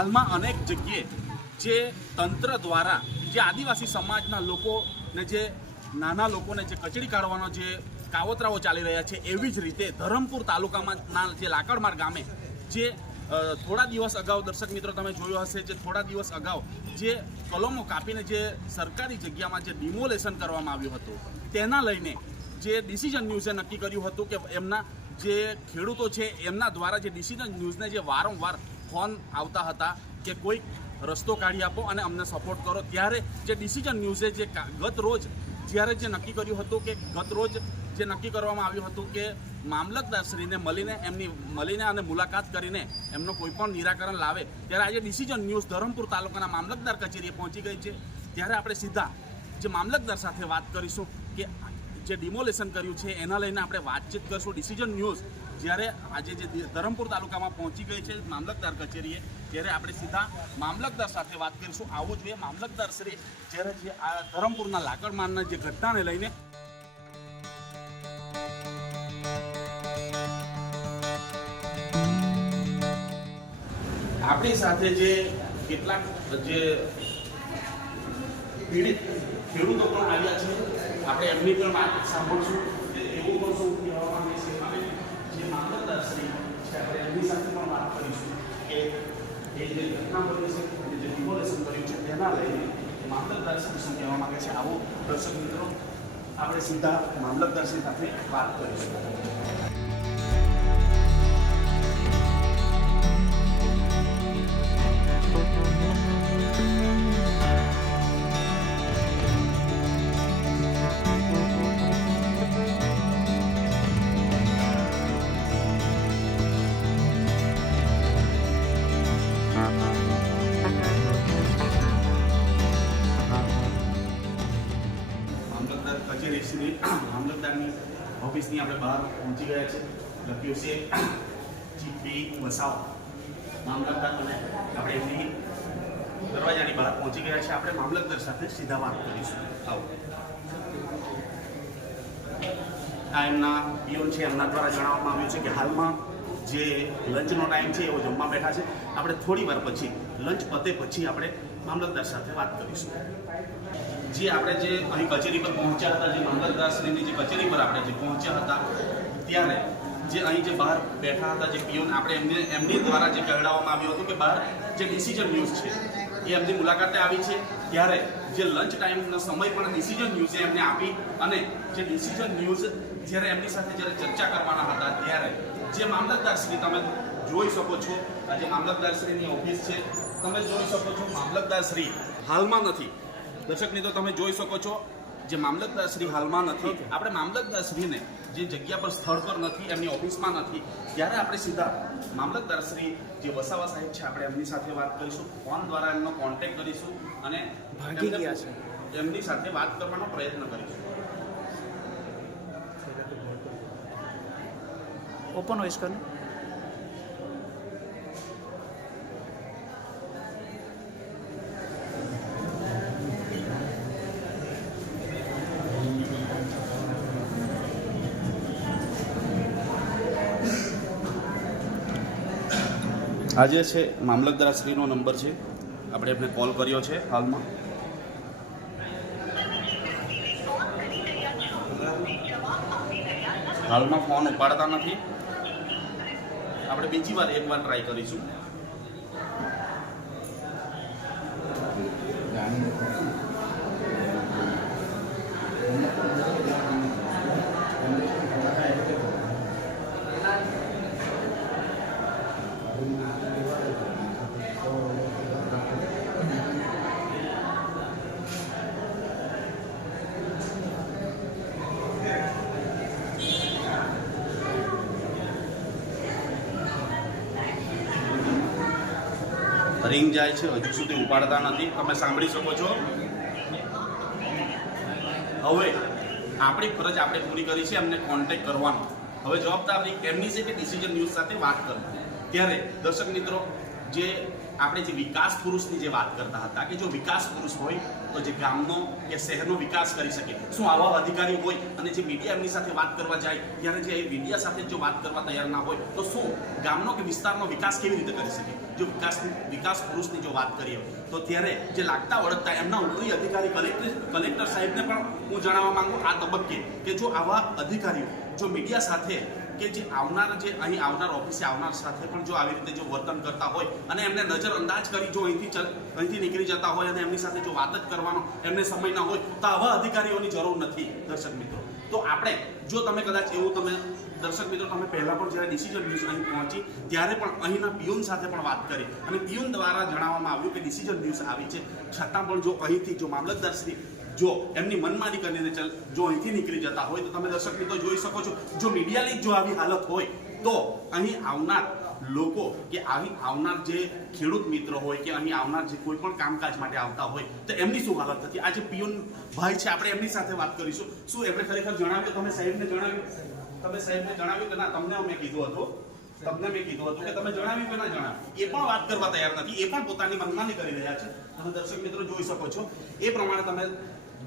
હાલમાં અનેક જગ્યાએ જે તંત્ર દ્વારા જે આદિવાસી સમાજના લોકોને જે નાના લોકોને જે કચડી કાઢવાનો જે કાવતરાઓ ચાલી રહ્યા છે, એવી જ રીતે ધરમપુર તાલુકામાં જે લાકડમાર ગામે જે થોડા દિવસ અગાઉ, દર્શક મિત્રો તમે જોયો હશે જે થોડા દિવસ અગાઉ જે કલમો કાપીને જે સરકારી જગ્યામાં જે ડિમોલેશન કરવામાં આવ્યું હતું, તેના લઈને જે ડિસિઝન ન્યૂઝે નક્કી કર્યું હતું કે એમના જે ખેડૂતો છે, એમના દ્વારા જે ડિસિઝન ન્યૂઝને જે વારંવાર ફોન આવતા હતા કે કોઈ રસ્તો કાઢી આપો અને અમને સપોર્ટ કરો. ત્યારે જે ડિસિઝન ન્યૂઝે જે ગત રોજ જ્યારે જે નક્કી કર્યું હતું કે ગત રોજ જે નક્કી કરવામાં આવ્યું હતું કે મામલતદારશ્રીને મળીને એમની, મળીને અને મુલાકાત કરીને એમનો કોઈ પણ નિરાકરણ લાવે, ત્યારે આજે ડિસિઝન ન્યૂઝ ધરમપુર તાલુકાના મામલતદાર કચેરીએ પહોંચી ગઈ છે. ત્યારે આપણે સીધા જે મામલતદાર સાથે વાત કરીશું કે જે ડિમોલેશન કર્યું છે, એના લઈને આપણે વાતચીત કરીશું. ડિસિઝન ન્યૂઝ જ્યારે આજે જે ધરમપુર તાલુકામાં પહોંચી ગઈ છે મામલતદાર કચેરીએ, ત્યારે આપણે સીધા મામલતદાર સાથે વાત કરીશું. આવું જોઈએ મામલતદાર શ્રી જ્યારે જે આ ધરમપુરના લાકડમાનના જે ઘટનાને લઈને આપણી સાથે જે કેટલાક જે પીડિત ખેડૂતો પણ આવ્યા છે. આપણે એમની પણ વાત સાંભળશું. એવું પણ શું કહેવા માંગે છે અને જે મામલતદાર શ્રી છે, આપણે એમની સાથે પણ વાત કરીશું કે એ જે ઘટના બની છે અને જે ડિમોલેશન કર્યું છે, તેના લઈને મામલતદાર શ્રી શું કહેવા માંગે છે? આવો દર્શક મિત્રો, આપણે સીધા મામલતદાર શ્રી સાથે વાત કરીશું. આપણે બહાર પહોંચી ગયા છે. લખ્યું છે જીપી વસાવ મામલતદાર અને આપણે એમની દરવાજાની બહાર પહોંચી ગયા છે. આપણે મામલતદાર સાથે સીધા વાત કરીશું. આવો. આ એમના પીઓન છે, એમના દ્વારા જણાવવામાં આવ્યું છે કે હાલમાં જે લંચનો ટાઈમ છે એવો જમવા બેઠા છે. આપણે થોડી વાર પછી, લંચ પતે પછી આપણે મામલતદાર સાથે વાત કરીશું. જે આપણે જે અહીં કચેરી પર પહોંચ્યા હતા, જે મંગલદાસની જે કચેરી પર આપણે જે પહોંચ્યા હતા, ત્યારે જે અહીં જે બહાર બેઠા હતા જે પીઓન આપણે એમને, એમની દ્વારા જે કહેવડાવવામાં આવ્યું હતું કે બહાર જે ડિસિઝન ન્યૂઝ છે, એ એમની મુલાકાતે આવી છે. ત્યારે જે લંચ ટાઈમનો સમય પણ ડિસિઝન ન્યૂઝે એમને આપી અને જે ડિસિઝન ન્યૂઝ જ્યારે એમની સાથે જ્યારે ચર્ચા કરવાના હતા, ત્યારે જે મામલતદારશ્રી તમે જોઈ શકો છો, આ જે મામલતદારશ્રીની ઓફિસ છે, તમે જોઈ શકો છો મામલતદારશ્રી હાલમાં નથી. દર્શક મિત્રો તમે જોઈ શકો છો જે મામલતદાર શ્રી હાલમાં નથી આપણે મામલતદાર શ્રીને જે જગ્યા પર સ્થળ પર નથી એમની ઓફિસમાં નથી ત્યારે આપણે સીધા મામલતદાર શ્રી જે વસાવા સાહેબ છે આપણે એમની સાથે વાત કરીશું ફોન દ્વારા એમનો કોન્ટેક્ટ કરીશું અને ભાગી ગયા છે. એમની સાથે વાત કરવાનો પ્રયત્ન કરીશું. ઓપન વોઇસ કરને આજે છે મામલતદારશ્રીનો નંબર છે. આપણે એમને કોલ કર્યો છે હાલમાં. હાલમાં ફોન ઉપાડતા નથી. આપણે બીજી વાર એક વાર ટ્રાય કરીશું. રિંગ જાય છે, હજુ સુધી ઉપાડતા નથી. તમે સાંભળી શકો છો. હવે, આપણી ફરજ આપણે પૂરી કરી છે એમને કોન્ટેક્ટ કરવાનો. હવે જવાબદારી એમની છે કે ડિસિઝન ન્યૂઝ સાથે વાત કરવી ત્યારે દર્શક મિત્રો, જે આપણે જે વિકાસ પુરુષની જે વાત કરતા હતા કે જો વિકાસ પુરુષ હોય, તો જે ગામનો કે શહેરનો વિકાસ કરી શકે. શું આવા અધિકારી હોય અને જે મીડિયા એમની સાથે વાત કરવા જાય, ત્યારે જે મીડિયા સાથે જો વાત કરવા તૈયાર ના હોય, તો શું ગામનો કે વિસ્તારનો વિકાસ કેવી રીતે કરી શકે? જો વિકાસ વિકાસ પુરુષની જો વાત કરીએ, તો ત્યારે જે લાગતા વળગતા એમના ઉપરી અધિકારી કલેક્ટર કલેક્ટર સાહેબને પણ હું જણાવવા માંગુ, આ તબક્કે કે જો આવા અધિકારીઓ, જો મીડિયા સાથે કે જે આવનાર જે અહીં આવનાર ઓફિસે આવનાર સાથે પણ જો આવી રીતે જો વર્તન કરતા હોય અને એમને નજર અંદાજ કરી જો અહીંથી અહીંથી નીકળી જતા હોય અને એમની સાથે જો વાત જ કરવાનો એમને સમય ના હોય, તો આવા અધિકારીઓની જરૂર નથી, દર્શક મિત્રો. તો આપણે, જો તમે કદાચ એવું તમે, દર્શક મિત્રો, તમે પહેલાં પણ જ્યારે ડિસિઝન ન્યૂઝ અહીં પહોંચી, ત્યારે પણ અહીંના પિયુન સાથે પણ વાત કરી. અને પિયુન દ્વારા જણાવવામાં આવ્યું કે ડિસિઝન ન્યૂઝ આવી છે. છતાં પણ જો અહીંથી જો મામલતદાર શ્રી જો એમની મનમાની કરીને જો અહીંથી નીકળી જતા હોય તો તમે દર્શક મિત્રો જોઈ શકો છો, જો મીડિયાની જો આવી હાલત હોય, તો અહીં આવનાર લોકો કે આવી આવનાર જે ખેડૂત મિત્ર હોય કે અહીં આવનાર જે કોઈ પણ કામકાજ માટે આવતા હોય, તો એમની શું હાલત હતી આજે પિયોન ભાઈ છે, આપણે એમની સાથે વાત કરીશું. શું એમણે ખરેખર જણાવ્યું? તમે સાહેબને જણાવ્યું? તમે સાહેબને જણાવ્યું કે ના? તમને મેં કીધું હતું. તમને મેં કીધું હતું કે તમે જણાવ્યું કે ના જણાવ્યું? એ પણ વાત કરવા તૈયાર નથી. એ પણ પોતાની મનમાની કરી રહ્યા છે. તમે દર્શક મિત્રો જોઈ શકો છો. એ પ્રમાણે તમે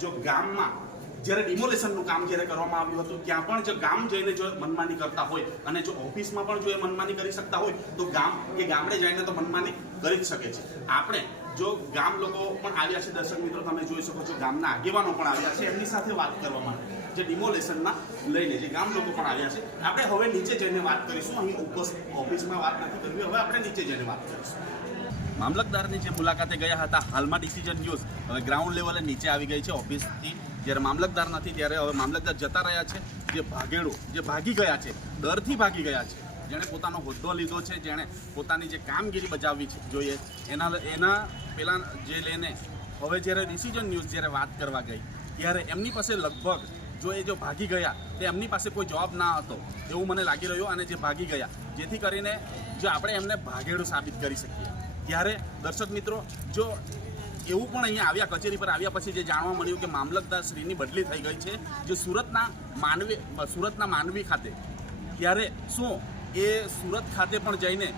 જો ગામમાં જ્યારે ડિમોલેશનનું કામ જ્યારે કરવામાં આવ્યું હતું, ત્યાં પણ જો ગામ જઈને જો મનમાની કરતા હોય અને જો ઓફિસમાં પણ જો એ મનમાની કરી શકતા હોય, તો ગામ કે ગામડે જઈને તો મનમાની કરી જ શકે છે. આપણે જો ગામ લોકો પણ આવ્યા છે, દર્શક મિત્રો, તમે જોઈ શકો છો ગામના આગેવાનો પણ આવ્યા છે, એમની સાથે વાત કરવા માટે જે ડિમોલેશનના લઈને જે ગામ લોકો પણ આવ્યા છે, આપણે હવે નીચે જઈને વાત કરીશું. અહીં ઓફિસમાં વાત નથી કરવી, હવે આપણે નીચે જઈને વાત કરીશું. મામલતદારની જે મુલાકાતે ગયા હતા, હાલમાં ડિસિઝન ન્યૂઝ હવે ગ્રાઉન્ડ લેવલે નીચે આવી ગઈ છે ઓફિસથી. જ્યારે મામલતદાર નથી, ત્યારે હવે મામલતદાર જતા રહ્યા છે. જે ભાગેડો, જે ભાગી ગયા છે, ડરથી ભાગી ગયા છે. જેણે પોતાનો હોદ્દો લીધો છે, જેણે પોતાની જે કામગીરી બજાવવી છે, જોઈએ. એના એના પહેલાં જે લઈને હવે જ્યારે ડિસિઝન ન્યૂઝ જ્યારે વાત કરવા ગઈ, ત્યારે એમની પાસે લગભગ જો એ જો ભાગી ગયા, તે એમની પાસે કોઈ જવાબ ના હતો, એવું મને લાગી રહ્યું અને જે ભાગી ગયા, જેથી કરીને જો આપણે એમને ભાગેડું સાબિત કરી શકીએ. ત્યારે દર્શક મિત્રો, જો એવું પણ અહીંયા આવ્યા કચેરી પર આવ્યા પછી જે જાણવા મળ્યું કે મામલતદાર શ્રીની બદલી થઈ ગઈ છે, જે સુરતના માનવી સુરતના માનવી ખાતે, ત્યારે શું એ સુરત ખાતે પણ જઈને,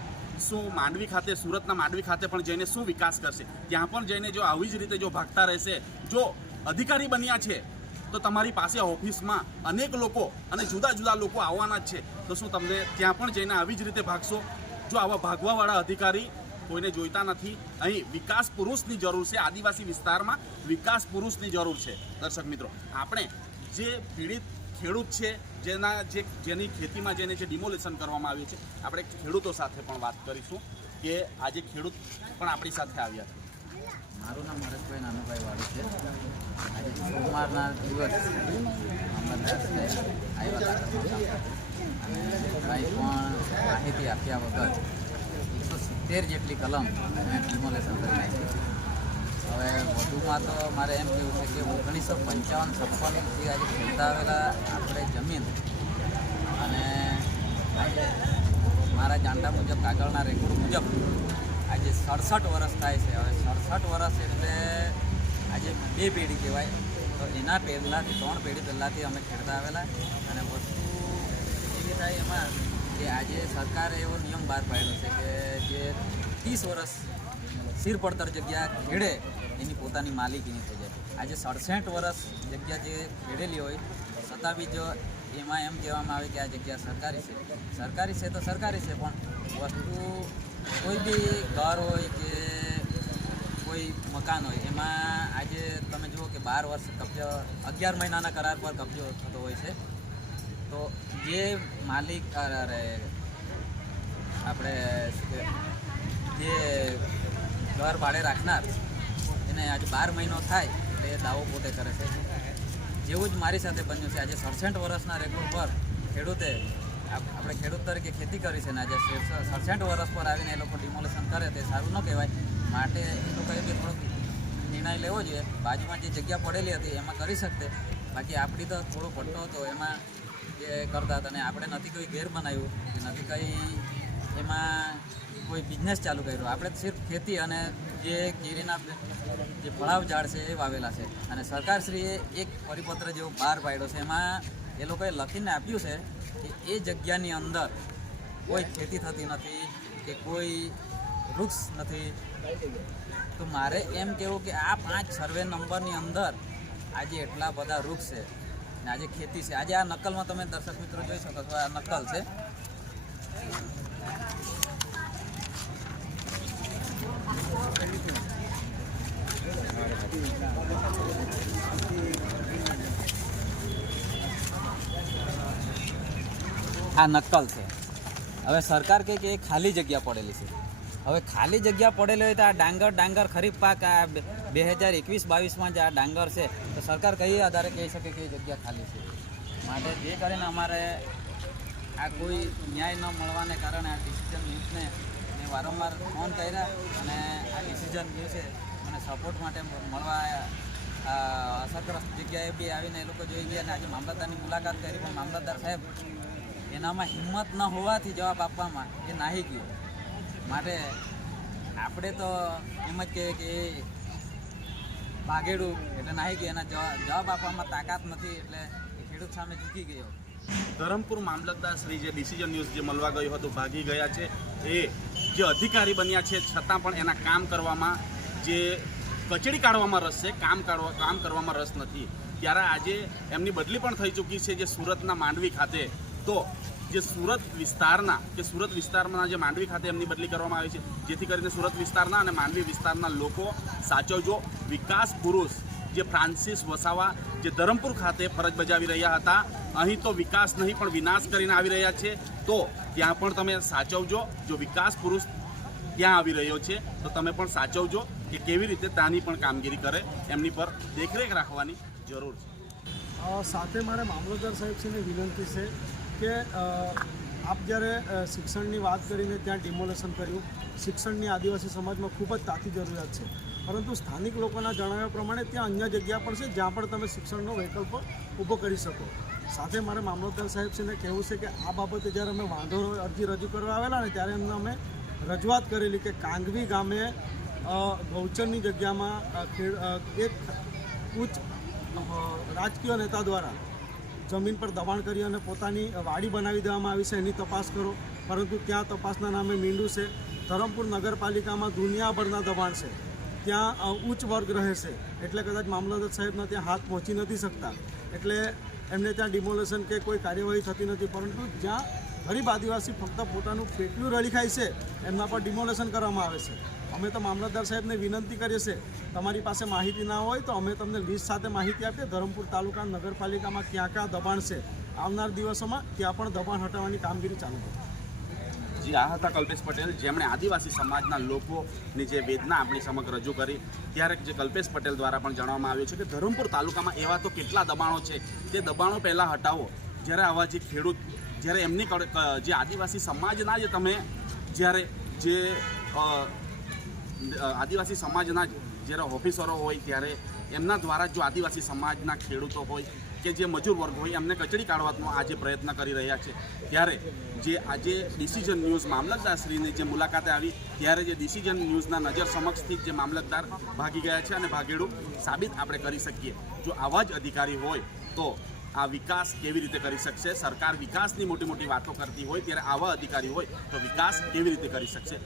શું માંડવી ખાતે, સુરતના માંડવી ખાતે પણ જઈને શું વિકાસ કરશે? ત્યાં પણ જઈને જો આવી જ રીતે જો ભાગતા રહેશે, જો અધિકારી બન્યા છે, તો તમારી પાસે ઓફિસમાં અનેક લોકો અને જુદા જુદા લોકો આવવાના જ છે. તો શું તમને ત્યાં પણ જઈને આવી જ રીતે ભાગશો? જો આવા ભાગવાવાળા અધિકારી કોઈને જોઈતા નથી. અહીં વિકાસ પુરુષની જરૂર છે. આદિવાસી વિસ્તારમાં વિકાસ પુરુષની જરૂર છે. દર્શક મિત્રો, આપણે જે પીડિત ખેડૂત છે, જેના જે, જેની ખેતીમાં જેને જે ડિમોલેશન કરવામાં આવ્યું છે, આપણે ખેડૂતો સાથે પણ વાત કરીશું કે આજે ખેડૂત પણ આપણી સાથે આવ્યા છે. મારું નામ હરેશભાઈ નાનુભાઈ વાળું છે. આજે સોમવારના દિવસ આવ્યા હતા. કંઈ પણ માહિતી આપ્યા વગર સિત્તેર જેટલી કલમ ડિમોલેશન કરી નાખી હવે વધુમાં તો મારે એમ કહેવું છે કે ઓગણીસો પંચાવન છપ્પનથી આજે ખેડતા આવેલા આપણે જમીન અને મારા જાણતા મુજબ, કાગળના રેકોર્ડ મુજબ આજે સડસઠ વર્ષ થાય છે. હવે સડસઠ વર્ષ એટલે આજે બે પેઢી કહેવાય. તો એના પહેલાંથી, ત્રણ પેઢી પહેલાંથી અમે ખેડતા આવેલા અને વસ્તુ એવી થાય એમાં કે આજે સરકારે એવો નિયમ બહાર પાડ્યો છે કે જે ત્રીસ વર્ષ સિર પડતર જગ્યા ખેડે એની પોતાની માલિકીની થઈ જાય. આજે સડસઠ વર્ષ જગ્યા જે ખેડેલી હોય છતાં બી જો એમાં એમ કહેવામાં આવે કે આ જગ્યા સરકારી છે. સરકારી છે તો સરકારી છે, પણ વસ્તુ કોઈ બી ઘર હોય કે કોઈ મકાન હોય, એમાં આજે તમે જુઓ કે બાર વર્ષ કબજો અગિયાર મહિનાના કરાર પર કબજો થતો હોય છે. તો જે માલિક, અરે આપણે જે ઘર ભાડે રાખનાર, એને આજે બાર મહિનો થાય, એટલે એ દાવો પોતે કરે છે. જેવું જ મારી સાથે બન્યું છે. આજે સડસઠ વર્ષના રેકોર્ડ પર ખેડૂતે, આપ- આપણે ખેડૂત તરીકે ખેતી કરી છે ને, આજે સડસઠ વર્ષ પર આવીને એ લોકો ડિમોલેશન કરે તે સારું ન કહેવાય. માટે એ લોકોએ બી થોડોક નિર્ણય લેવો જોઈએ. બાજુમાં જે જગ્યા પડેલી હતી, એમાં કરી શકતે. બાકી આપણી તો થોડો પટ્ટો હતો. એમાં જે કરતા હતા અને આપણે નથી કોઈ ઘેર બનાવ્યું કે નથી કંઈ એમાં કોઈ બિઝનેસ ચાલુ કર્યો. આપણે સિર્ફ ખેતી અને જે કેરીના જે ફળાવ ઝાડ છે એ વાવેલા છે. અને સરકારશ્રીએ એક પરિપત્ર જેવો બહાર પાડ્યો છે. એમાં એ લોકોએ લખીને આપ્યું છે કે એ જગ્યાની અંદર કોઈ ખેતી થતી નથી કે કોઈ વૃક્ષ નથી. તો મારે એમ કહેવું કે આ પાંચ સર્વે નંબરની અંદર આજે એટલા બધા વૃક્ષ છે. ને આજે ખેતી છે. આજે આ નકલમાં તમે દર્શક મિત્રો જોઈ શકો છો, આ નકલ છે. આ નકલ છે. હવે સરકાર કહે કે એ ખાલી જગ્યા પડેલી છે. હવે ખાલી જગ્યા પડેલી હોય તો આ ડાંગર ડાંગર ખરીફ પાક, આ બે હજાર એકવીસ બાવીસમાં જે આ ડાંગર છે. તો સરકાર કઈ આધારે કહી શકે કે જગ્યા ખાલી છે? માટે જે કરીને અમારે આ કોઈ ન્યાય ન મળવાને કારણે આ ડિસિઝન ન્યૂઝને મેં વારંવાર ફોન કર્યા અને આ ડિસિઝન ન્યૂઝે મને સપોર્ટ માટે મળવા અસરગ્રસ્ત જગ્યાએ બી આવીને એ લોકો જોઈ ગયા અને આજે મામલતદારની મુલાકાત કરી, પણ મામલતદાર સાહેબ, એનામાં હિંમત ન હોવાથી જવાબ આપવામાં એ નાહી ગયો. માટે આપણે તો એમ જ કહીએ કે ભાગેડું એટલે નાહી ગયો એના જવાબ આપવામાં તાકાત નથી એટલે ખેડૂત સામે ઝૂકી ગયો. ધરમપુર મામલતદાર શ્રી જે ડિસિઝન ન્યૂઝ જે મળવા ગયું હતું, ભાગી ગયા છે. એ જે અધિકારી બન્યા છે, છતાં પણ એના કામ કરવામાં જે કચડી કાઢવામાં રસ છે, કામ કાઢવા કામ કરવામાં રસ નથી. ત્યારે આજે એમની બદલી પણ થઈ ચૂકી છે જે સુરતના માંડવી ખાતે. તો જે સુરત વિસ્તારના, કે સુરત વિસ્તારમાં જે માંડવી ખાતે એમની બદલી કરવામાં આવી છે, જેથી કરીને સુરત વિસ્તારના અને માંડવી વિસ્તારના લોકો સાચવજો. વિકાસ પુરુષ જે ફ્રાન્સિસ વસાવા જે ધરમપુર ખાતે ફરજ બજાવી રહ્યા હતા, અહીં તો વિકાસ નહીં, પણ વિનાશ કરીને આવી રહ્યા છે. તો ત્યાં પણ તમે સાચવજો. જો વિકાસ પુરુષ ત્યાં આવી રહ્યો છે, તો તમે પણ સાચવજો કે કેવી રીતે ત્યાંની પણ કામગીરી કરે, એમની પર દેખરેખ રાખવાની જરૂર છે. સાથે મારે મામલતદાર સાહેબશ્રીને વિનંતી છે કે આપ જ્યારે શિક્ષણની વાત કરીને ત્યાં ડિમોલેશન કર્યું, શિક્ષણની આદિવાસી સમાજમાં ખૂબ જ તાતી જરૂરિયાત છે. પરંતુ સ્થાનિક લોકોના જણાવ્યા પ્રમાણે ત્યાં અન્ય જગ્યા પણ છે જ્યાં પણ તમે શિક્ષણનો વિકલ્પ ઊભો કરી શકો. સાથે મારે મામલતદાર સાહેબશ્રીને કહેવું છે કે આ બાબતે જ્યારે અમે વાંધો અરજી રજૂ કરવા આવેલા ને ત્યારે એમને અમે રજૂઆત કરેલી કે કાંગવી ગામે ગૌચરની જગ્યામાં એક ઉચ્ચ રાજકીય નેતા દ્વારા જમીન પર દબાણ કરી અને પોતાની વાડી બનાવી દેવામાં આવી છે, એની તપાસ કરો. પરંતુ ત્યાં તપાસના નામે મીંડું છે. ધરમપુર નગરપાલિકામાં દુનિયાભરના દબાણ છે. ત્યાં ઉચ્ચ વર્ગ રહે છે. એટલે કદાચ મામલતદાર સાહેબના ત્યાં હાથ પહોંચી નથી શકતા. એટલે એમને ત્યાં ડિમોલેશન કે કોઈ કાર્યવાહી થતી નથી. પરંતુ જ્યાં ગરીબ આદિવાસી ફક્ત પોતાનું પેટલું રળી ખાય છે, એમના પર ડિમોલેશન કરવામાં આવે છે. અમે તો મામલતદાર સાહેબને વિનંતી કરીએ છીએ, તમારી પાસે માહિતી ના હોય તો અમે તમને લિસ્ટ સાથે માહિતી આપીએ, ધરમપુર તાલુકા નગરપાલિકામાં ક્યાં ક્યાં દબાણ છે. આવનાર દિવસોમાં ત્યાં પણ દબાણ હટાવવાની કામગીરી ચાલુ કરશે જી, આ હતા કલ્પેશ પટેલ, જેમણે આદિવાસી સમાજના લોકોની જે વેદના આપણી સમગ્ર રજૂ કરી. ત્યારે જે કલ્પેશ પટેલ દ્વારા પણ જણાવવામાં આવ્યું છે કે ધરમપુર તાલુકામાં એવા તો કેટલા દબાણો છે. તે દબાણો પહેલાં હટાવો. જ્યારે આવા જે ખેડૂત, જ્યારે એમની જે આદિવાસી સમાજના જે તમે જ્યારે જે આદિવાસી સમાજના જ્યારે ઓફિસરો હોય ત્યારે એમના દ્વારા જો આદિવાસી સમાજના ખેડૂતો હોય કે જે મજૂર વર્ગ હોય, એમને કચડી કાઢવાનો આજે પ્રયત્ન કરી રહ્યા છે. ત્યારે જે આજે ડિસિઝન ન્યૂઝ મામલતદારશ્રીની જે મુલાકાતે આવી, ત્યારે જે ડિસિઝન ન્યૂઝના નજર સમક્ષથી જે મામલતદાર ભાગી ગયા છે અને ભાગેડું સાબિત આપણે કરી શકીએ. જો આવા જ અધિકારી હોય તો આ વિકાસ કેવી રીતે કરી શકશે? સરકાર વિકાસની મોટી મોટી વાતો કરતી હોય, ત્યારે આવા અધિકારી હોય, તો વિકાસ કેવી રીતે કરી શકશે?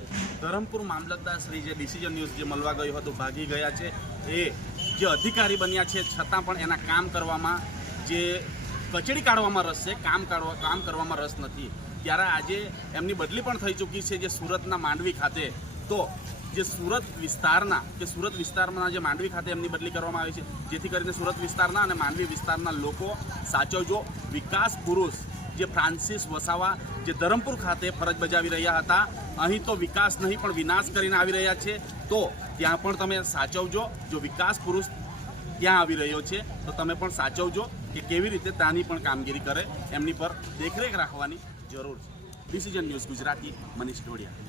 ધરમપુર મામલતદાર શ્રી જે ડિસિઝન ન્યૂઝ જે મળવા ગયું હતું, ભાગી ગયા છે. એ જે અધિકારી બન્યા છે, છતાં પણ એના કામ કરવામાં જે કચડી કાઢવામાં રસ છે, કામ કાઢવા, કામ કરવામાં રસ નથી. ત્યારે આજે એમની બદલી પણ થઈ ચૂકી છે, જે સુરતના માંડવી ખાતે. તો જે સુરત વિસ્તારના કે સુરત વિસ્તારના જે માંડવી ખાતે એમની બદલી કરવામાં આવી છે, જેથી કરીને સુરત વિસ્તારના અને માંડવી વિસ્તારના લોકો સાચવજો. વિકાસ પુરુષ જે ફ્રાન્સિસ વસાવા જે ધરમપુર ખાતે ફરજ બજાવી રહ્યા હતા, અહીં તો વિકાસ નહીં, પણ વિનાશ કરીને આવી રહ્યા છે, તો ત્યાં પણ તમે સાચવજો. જો વિકાસ પુરુષ ત્યાં આવી રહ્યો છે, તો તમે પણ સાચવજો કે કેવી રીતે ત્યાંની પણ કામગીરી કરે, એમની પર દેખરેખ રાખવાની જરૂર છે. Decision news Gujarati, Manish Dodiya